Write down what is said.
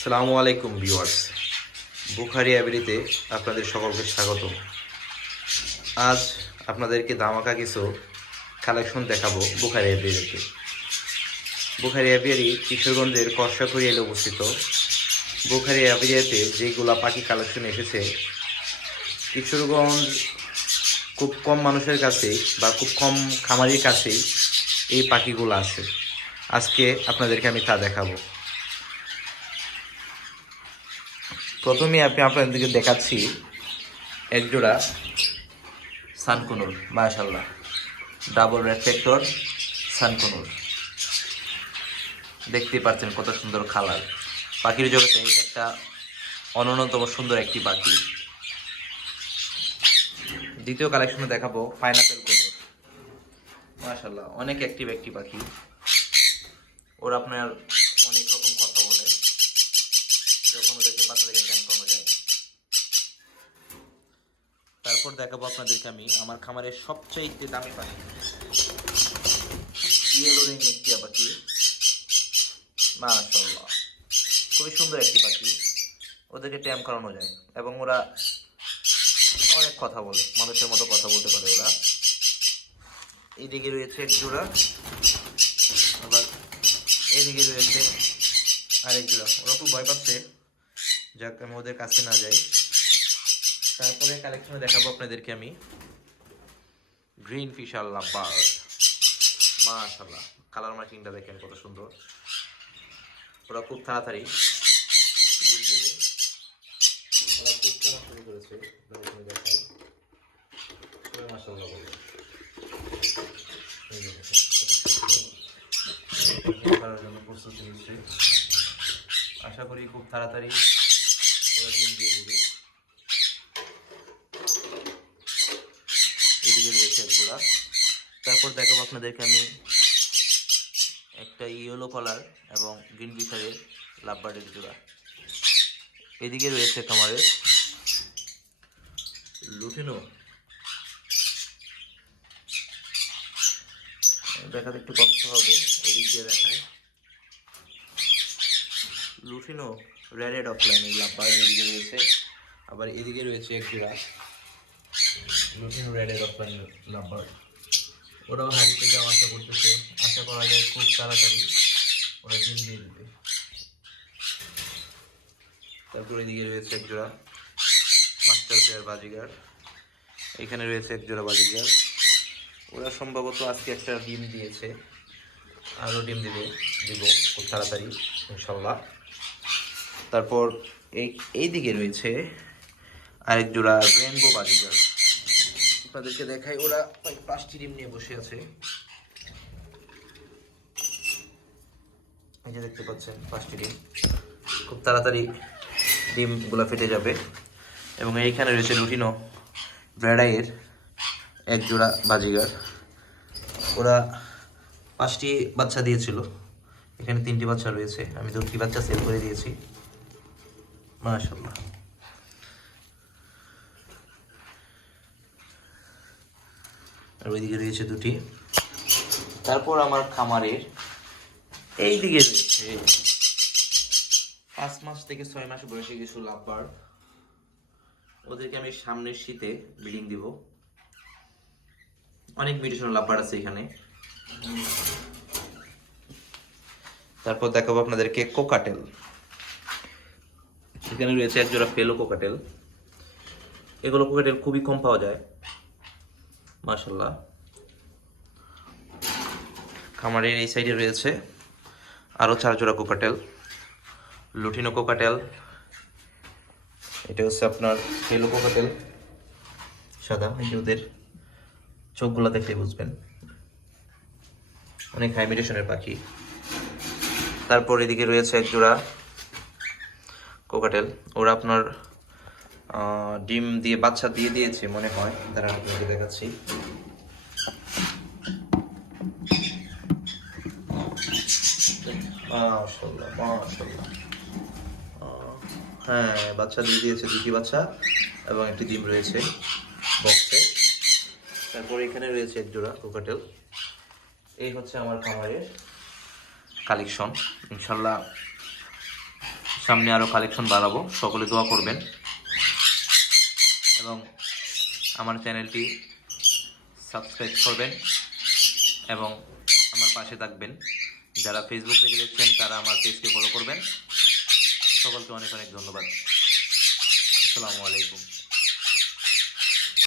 আসসালামু আলাইকুম, ভিউয়ার্স। বুখারি অ্যাবিলিতে আপনাদের সকলকে স্বাগত আজ আপনাদেরকে দামাকা কিছু কালেকশন দেখাবো বুখারি অ্যাবিলিতে বুখারি অ্যাবিয়ারি কিশোরগঞ্জের কর্ষাখড়ি এলে অবস্থিত। বুখারি অ্যাবিরিয়াতে যেগুলা পাখি কালেকশন এসেছে, কিশোরগঞ্জ খুব কম মানুষের কাছে বা খুব কম খামারির কাছেই এই পাখিগুলো আছে। আজকে আপনাদেরকে আমি তা দেখাবো। প্রথমে আমি আপনাদেরকে দেখাচ্ছি একজোড়া সানকুনুর মাশাল্লাহ ডাবল রেফ্লেক্টর সানকুনুর। দেখতেই পাচ্ছেন কত সুন্দর কালার পাখির জগতে এটা একটা অনন্যতম সুন্দর একটি পাখি। দ্বিতীয় কালেকশনে দেখাবো পাইনাপেল কুনুর। মাশাল্লাহ অনেক অ্যাক্টিভ একটি পাখি। ওর আপনার অনেক রকম কথা বলে যখন ওদেরকে বাচ্চা থেকে ট্যান কমে যায়। তারপর দেখাবো আপনাদেরকে আমি আমার খামারের সবচাইতে দামি পাখি। ইয়েলো রিং টিয়া পাখি। মাশাল্লাহ খুবই সুন্দর একটি পাখি। ওদেরকে ট্যাম করানো যায় এবং ওরা অনেক কথা বলে, মানুষের মতো কথা বলতে পারে ওরা। এইদিকে রয়েছে এক জোড়া। আবার এদিকে রয়েছে আরেক জোড়া। ওরা খুব ভয় পাচ্ছে। যাক, আমি ওদের কাছে না যাই। তারপরে কালেকশনে দেখাবো আপনাদেরকে আমি। গ্রিন ফিশাল লাভবার মাশাল্লাহ কালার মার্কিংটা দেখেন কত সুন্দর। ওরা খুব তাড়াতাড়ি ওরা করেছে পাড়ার জন্য প্রস্তুতি আশা করি খুব তাড়াতাড়ি এদিকে রয়েছে এক জোড়া। তারপর দেখাবো আপনাদেরকে আমি একটা ইয়েলো কালার এবং গ্রিন বিশারের লাভবার্ডের জোড়া। এদিকে রয়েছে কামারের লুটিনো। দেখাতে একটু কষ্ট হবে, এদিক দিয়ে দেখায়। লুটিনো রেড অফলাইন এই লাভবার্ড এদিকে রয়েছে। আবার এদিকে রয়েছে এক জোড়া লুটিনো রেড অফলাইন লাভবার্ড ওরাও হারিতে যাওয়া আশা করতেছে। আশা করা যায় খুব তাড়াতাড়ি ওরা ডিম দিয়ে দেবে। তারপর এদিকে রয়েছে এক জোড়া মাস্টার পেয়ার বাজিগার। এখানে রয়েছে এক জোড়া বাজিগার। ওরা সম্ভবত আজকে একটা ডিম দিয়েছে। আরও ডিম দিবে, দিব খুব তাড়াতাড়ি, ইনশাল্লাহ। তারপর এই এই দিকে রয়েছে আরেক জোড়া রেনবো বাজিগার আপনাদেরকে দেখাই, ওরা পাঁচটি ডিম নিয়ে বসে আছে। এই যে দেখতে পাচ্ছেন পাঁচটি ডিম। খুব তাড়াতাড়ি ডিমগুলো ফেটে যাবে। এবং এইখানে রয়েছে রুটিনো ব্র্যাডাইয়ের এক জোড়া বাজিগার। ওরা পাঁচটি বাচ্চা দিয়েছিল। এখানে তিনটি বাচ্চা রয়েছে। আমি দুটি বাচ্চা সেল করে দিয়েছি। মাশাল্লাহ আর ওইদিকে রয়েছে দুটি। তারপর আমার খামারের এই দিকে রয়েছে পাঁচ মাস থেকে ছয় মাস বয়সে কিছু লাভবার। ওদেরকে আমি সামনের শীতে ব্রিডিং দিব। অনেক মিউটেশন লাভবার আছে এখানে। তারপর দেখাবো আপনাদেরকে কোকাটেল। এখানে রয়েছে এক জোড়া ফেলো কোকাটেল এগুলো কোকাটেল খুবই কম পাওয়া যায়। মাশাল্লাহ খামারের এই সাইডে রয়েছে আরও চার জোড়া কোকাটেল লুটিনো কোকাটেল এটা হচ্ছে আপনার ফেলো কোকাটেল সাদা, এই ওদের চোখগুলো দেখলে বুঝবেন। অনেক হাইমিটেশনের পাখি। তারপর এদিকে রয়েছে এক জোড়া কোকাটেল। ওরা আপনার ডিম দিয়ে বাচ্চা দিয়ে দিয়েছে, মনে হয়। তারা আপনাকে দেখাচ্ছি। হ্যাঁ বাচ্চা দিয়ে দিয়েছে দুটি বাচ্চা এবং একটি ডিম রয়েছে বক্সে। তারপর এখানে রয়েছে এক জোড়া কোকাটেল। এই হচ্ছে আমার খামারের কালেকশন। ইনশাল্লাহ সামনে আরও কালেকশন বাড়াবো। সকলে দোয়া করবেন। এবং আমার চ্যানেলটি সাবস্ক্রাইব করবেন এবং আমার পাশে থাকবেন। যারা ফেসবুক থেকে দেখছেন, তারা আমার পেজকে ফলো করবেন। সকলকে অনেক অনেক ধন্যবাদ। আসসালামু আলাইকুম।